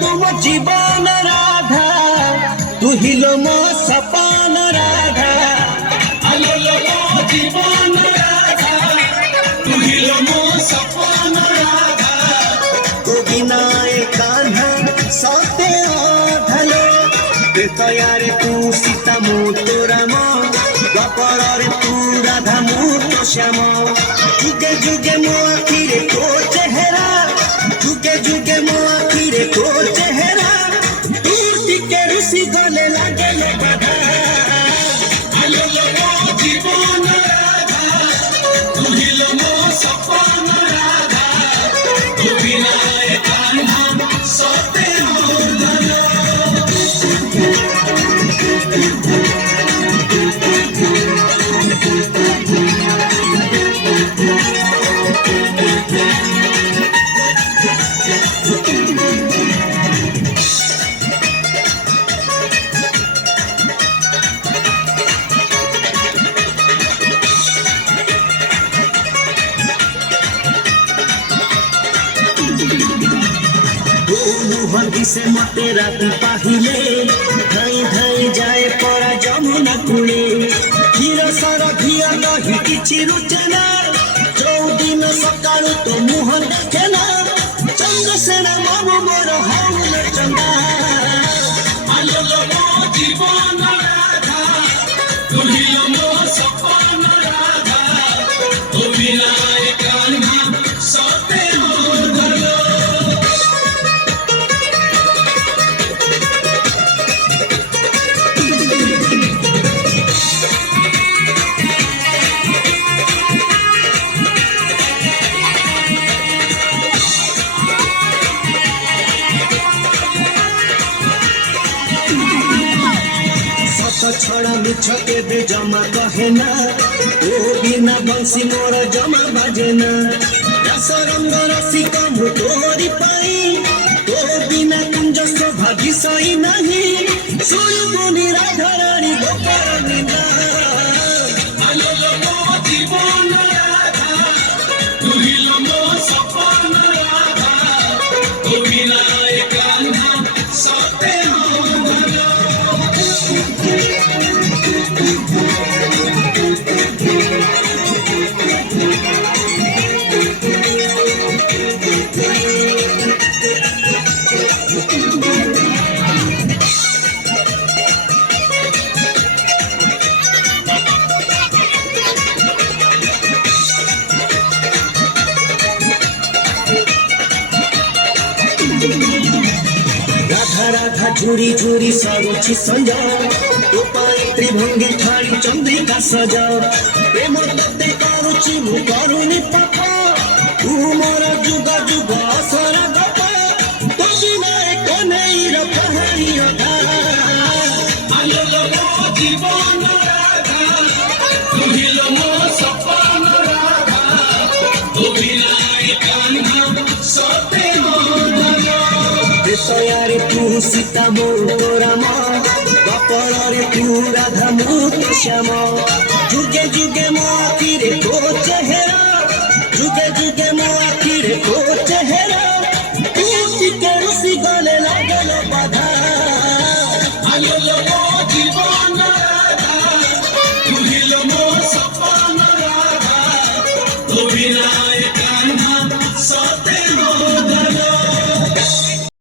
तुम जीवन राधा तू हिलो मो सपन राधा आलो मो जीवन राधा तू हिलो मो सपन राधा तू बिना कान्हा सते अधलो तयारे तू सीता मु तो राम द्वापर तू राधा मु तो श्याम जुगे जुगे मो आखिरे तो चेहरा जुगे जुगे मो आखिरे तो चेहरा तू टिके रुसी गले लागे लो बाधा आलो मो जीवन राधा तू हिलो मो सपन राधा तू बिना कान्हा सते अधलो हंदी से मते राती पाहिले धाई धाई जाए परा जमुना कूले क्षीर सर घिया दही किछि रुचेना चौदिन सकाळु तो मुह देखेना चंद्रसेना बाबू मोर हौल चंदा आलो मो जीवन राधा तू हिलो मो सपन राधा तू बिना कान्हा सते अधलो छड़ा मिछ के जमा कहेना ओ बिना बंसी मोर जमा बाजेना रस रंग रसिक मु तोरी पाई तो बिना कुंज शोभा विषय नहीं सुर मुनि राधा रानी गोपाल मीना आलो मो जीवन राधा तू हिलो मो सपन राधा तू बिना कान्हा सते अधलो राधा राधा झुरी झुरी सरुचि संज तो पाई त्रिभंगी ठाड़ी चंद्रिका सज प्रेम तते करुचि मु करुनी पाप तू मोर जुग जुग असरा गप तो बिना कन्हैर कहानी अधा आलो मो जीवन राधा तू हिलो मो सपन राधा तू बिना कान्हा सते अधलो तयारे तू सीता मो तो राम द्वापर तू राधा मु तो श्याम जुगे जुगे मो आखिरे तो चेहरा जुगे जुगे मो आखिरे तो चेहरा तू टिके रुसी गले लागे लो बाधा आलो मो जीवन राधा तू हिलो मो सपन राधा तू बिना